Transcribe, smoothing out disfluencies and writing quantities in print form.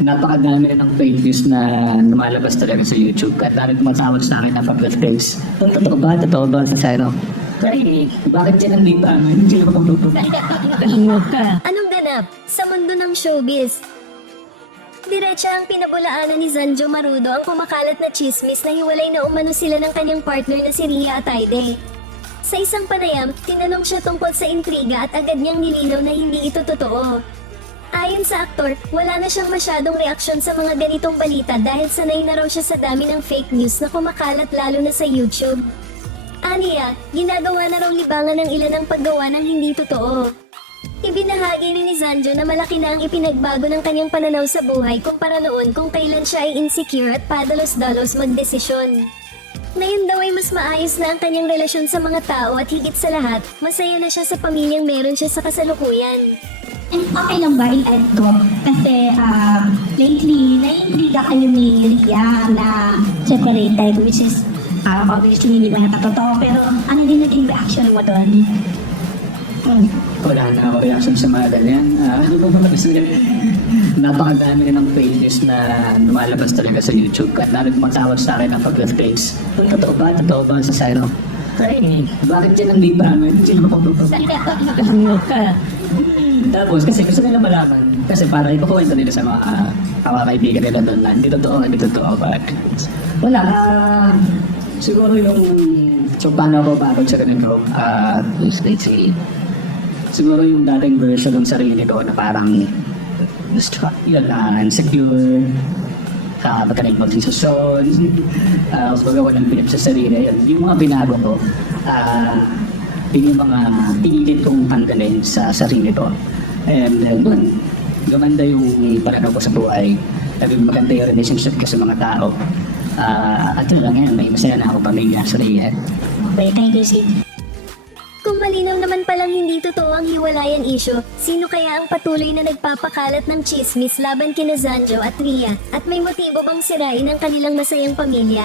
Napakadami ng fake news na lumalabas talaga sa YouTube. At dahil tumatawag sa akin na pag-face. Totoo ba? Totoo ba sa Sino? Kaya bakit yan ang lipa? Hindi ko Anong ganap sa mundo ng showbiz? Diretsa ang pinabulaanan ni Zanjo Marudo ang kumakalat na chismis na hiwalay na umano sila ng kanyang partner na si Ria Ataide. Sa isang panayam, tinanong siya tungkol sa intriga at agad niyang nilinaw na hindi ito totoo. Ayon sa aktor, wala na siyang masyadong reaksyon sa mga ganitong balita dahil sanay na raw siya sa dami ng fake news na kumakalat lalo na sa YouTube. Aniya, ginagawa na raw libangan ng ilan ang paggawa ng hindi totoo. Ibinahagi ni Zanjo na malaki na ang ipinagbago ng kanyang pananaw sa buhay kumpara noon kung kailan siya ay insecure at padalos-dalos magdesisyon. Ngayon daw ay mas maayos na ang kanyang relasyon sa mga tao at higit sa lahat, masaya na siya sa pamilyang meron siya sa kasalukuyan. And okay lang ba i-ito? Kasi lately, naiintriga kayo ni Ria na separated, which is obviously hindi ba nakatotoo, pero ano din naging reaction mo doon? Wala na ako reaction sa mga ganyan. Napakadami ng fake news na lumalabas talaga sa YouTube. At dahil tumatawag sa akin na pag-face. Totoo ba? Totoo ba sa Sino? Kaya bakit yan ang lipa? Hindi ko Tapos kasi gusto nila malaman. Kasi para ipakuwento nila sa mga kaibigan nila doon na hindi totoo ba? Wala. Siguro yung paano ako babag sa ganito. Let's see. Siguro yung dating version ng sarili ko na parang yun na, insecure, magaling mag-desisyon, magawa ng pinip sa sarili. Yung mga binago ko, yung mga pinilit kong tanggalin sa sarili ko. And doon, gumanda yung pananaw ko sa buhay. Maganda yung relationship ko sa mga tao. At yun lang yan, may masaya na ako pamilya sa Ria. Okay, thank you, Sid. Kung malinaw naman palang hindi totoo ang hiwalayan issue, sino kaya ang patuloy na nagpapakalat ng chismis laban kina Zanjo at Ria? At may motibo bang sirain ang kanilang masayang pamilya?